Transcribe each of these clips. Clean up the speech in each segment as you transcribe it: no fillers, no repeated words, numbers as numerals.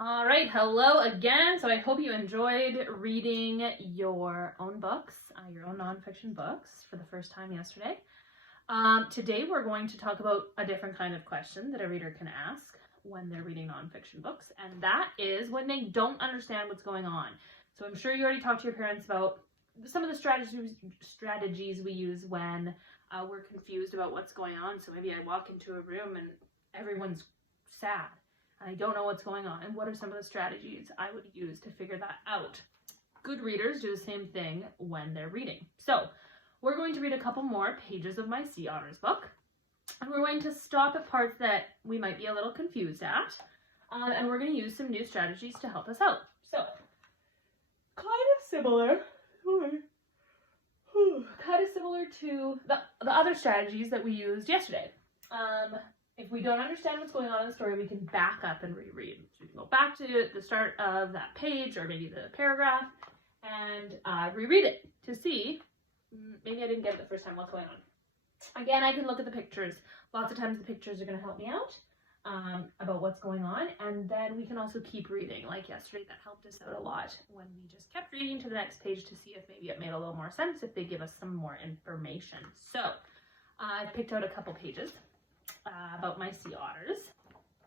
All right, hello again. So I hope you enjoyed reading your own books, your own nonfiction books for the first time yesterday. Today we're going to talk about a different kind of question that a reader can ask when they're reading nonfiction books, and that is when they don't understand what's going on. So I'm sure you already talked to your parents about some of the strategies we use when we're confused about what's going on. So maybe I walk into a room and everyone's sad and I don't know what's going on. And what are some of the strategies I would use to figure that out? Good readers do the same thing when they're reading. So we're going to read a couple more pages of my Sea Otters book. And we're going to stop at parts that we might be a little confused at. And we're going to use some new strategies to help us out. So, kind of similar to the other strategies that we used yesterday. If we don't understand what's going on in the story, we can back up and reread. So we can go back to the start of that page or maybe the paragraph and reread it to see, maybe I didn't get it the first time, what's going on. Again, I can look at the pictures. Lots of times the pictures are going to help me out about what's going on. And then we can also keep reading. Like yesterday, that helped us out a lot when we just kept reading to the next page to see if maybe it made a little more sense, if they give us some more information. So I picked out a couple pages about my sea otters.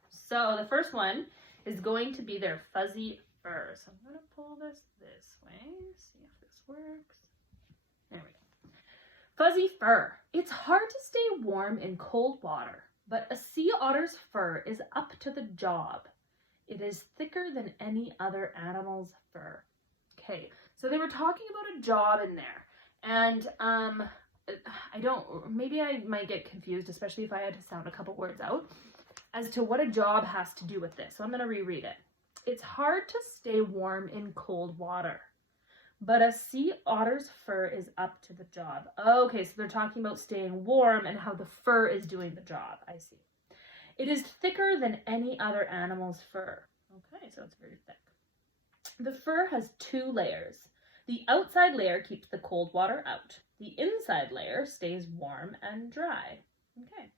So the first one is going to be their fuzzy fur. So I'm going to pull this way, see if this works. There we go. Fuzzy fur. It's hard to stay warm in cold water, but a sea otter's fur is up to the job. It is thicker than any other animal's fur. Okay, so they were talking about a job in there, and maybe I might get confused, especially if I had to sound a couple words out, as to what a job has to do with this. So I'm going to reread it. It's hard to stay warm in cold water, but a sea otter's fur is up to the job. Okay, so they're talking about staying warm and how the fur is doing the job. I see. It is thicker than any other animal's fur. Okay, so it's very thick. The fur has 2 layers. The outside layer keeps the cold water out. The inside layer stays warm and dry. Okay.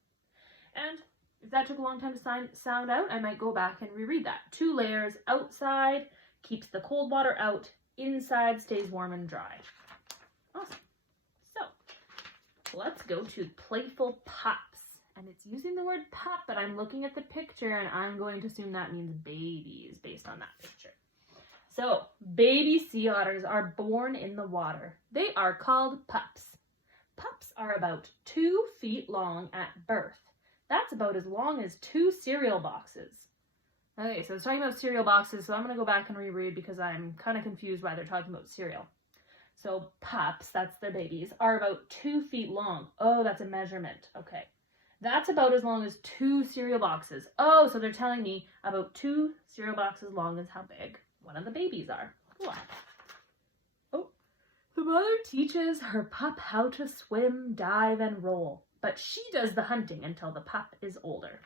And if that took a long time to sound out, I might go back and reread that. 2 layers, outside keeps the cold water out, inside stays warm and dry. Awesome. So let's go to playful pups. And it's using the word pup, but I'm looking at the picture and I'm going to assume that means babies based on that picture. So, baby sea otters are born in the water. They are called pups. Pups are about 2 feet long at birth. That's about as long as 2 cereal boxes. Okay, so it's talking about cereal boxes, so I'm going to go back and reread because I'm kind of confused why they're talking about cereal. So, pups, that's their babies, are about 2 feet long. Oh, that's a measurement. Okay. That's about as long as 2 cereal boxes. Oh, so they're telling me about 2 cereal boxes long is how big one of the babies are. Cool. Oh, the mother teaches her pup how to swim, dive, and roll, but she does the hunting until the pup is older.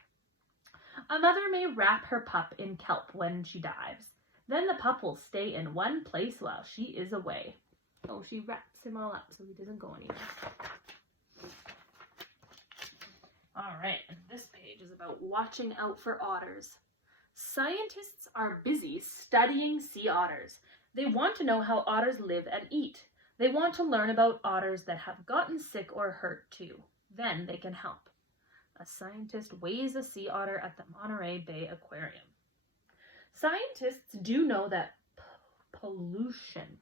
A mother may wrap her pup in kelp when she dives. Then the pup will stay in one place while she is away. Oh, she wraps him all up so he doesn't go anywhere. All right, and this page is about watching out for otters. Scientists are busy studying sea otters. They want to know how otters live and eat. They want to learn about otters that have gotten sick or hurt too. Then they can help. A scientist weighs a sea otter at the Monterey Bay Aquarium. Scientists do know that pollution.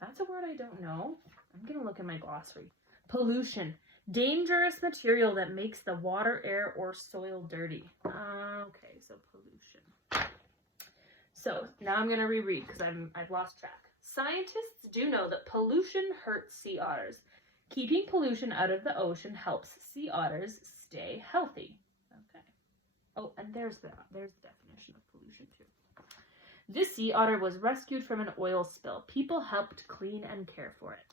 That's a word I don't know. I'm going to look in my glossary. Pollution. Dangerous material that makes the water, air, or soil dirty. Okay, so pollution. So now I'm going to reread because I've lost track. Scientists do know that pollution hurts sea otters. Keeping pollution out of the ocean helps sea otters stay healthy. Okay. Oh, and there's the definition of pollution too. This sea otter was rescued from an oil spill. People helped clean and care for it.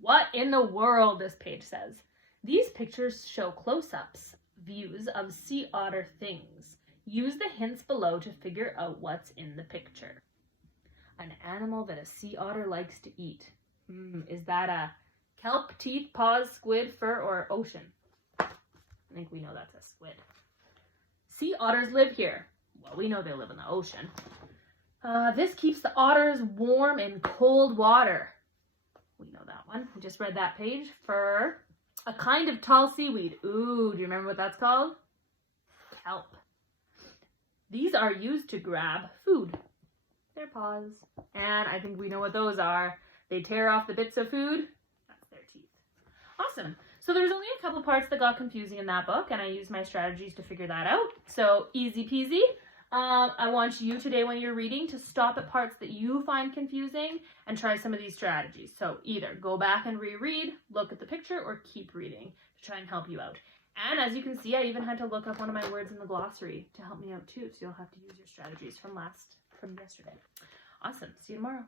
What in the world, this page says. These pictures show close-ups, views of sea otter things. Use the hints below to figure out what's in the picture. An animal that a sea otter likes to eat. Is that a kelp, teeth, paws, squid, fur, or ocean? I think we know that's a squid. Sea otters live here. Well, we know they live in the ocean. This keeps the otters warm in cold water. We know that one. We just read that page. Fur. A kind of tall seaweed. Ooh, do you remember what that's called? Kelp. These are used to grab food. Their paws. And I think we know what those are. They tear off the bits of food. That's their teeth. Awesome. So there's only a couple parts that got confusing in that book, and I used my strategies to figure that out. So easy peasy. I want you today when you're reading to stop at parts that you find confusing and try some of these strategies. So either go back and reread, look at the picture, or keep reading to try and help you out. And as you can see, I even had to look up one of my words in the glossary to help me out too. So you'll have to use your strategies from yesterday. Awesome. See you tomorrow.